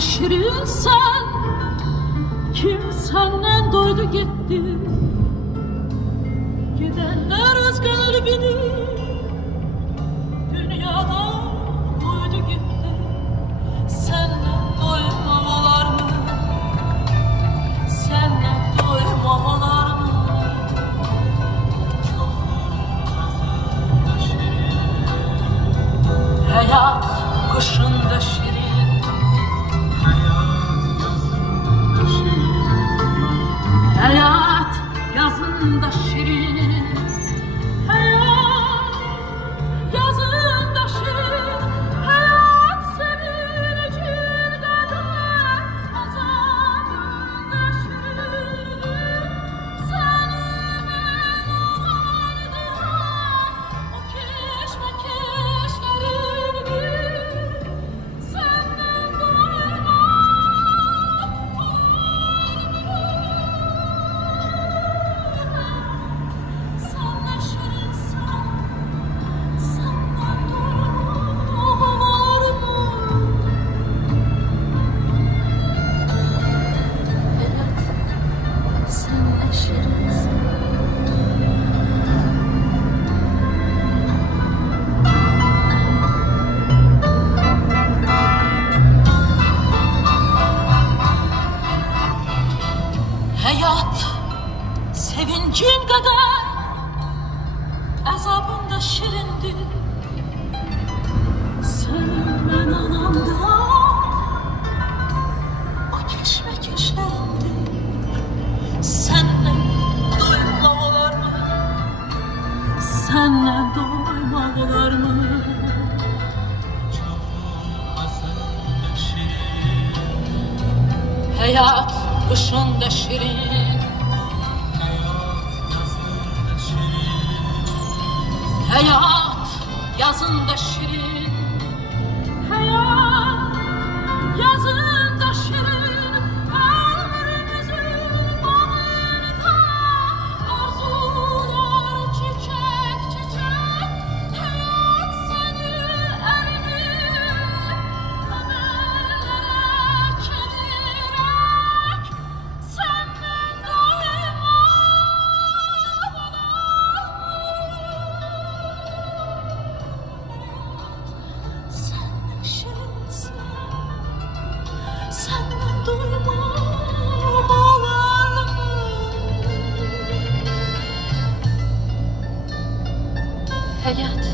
şirinsen, kim senden doydu gitti. Gidenler öz kalbini dünyada koydu gitti. Senden doymamalar mı? Senden doymamalar mı? Hayat kışında şirin, hayat yazında şirin, hayat yazında şirin, hayat sevincin kadar azabında şirin. Seni ben olandıran o keşmekeşlerini senden hayat sevincin kadar azabında şirindi. Senin ben anandıran o keşmekeşlerindi. Senle doymalar mı? Senle doymalar mı? Hayat kışında şirin, hayat yazında şirin, hayat yazında şirin. Ömrümüzün bağında arzular çiçek çiçek. Hayat seni eridip ömürlere çevirerek senden sen ne şirinsin, senden doymalar mı? Hayat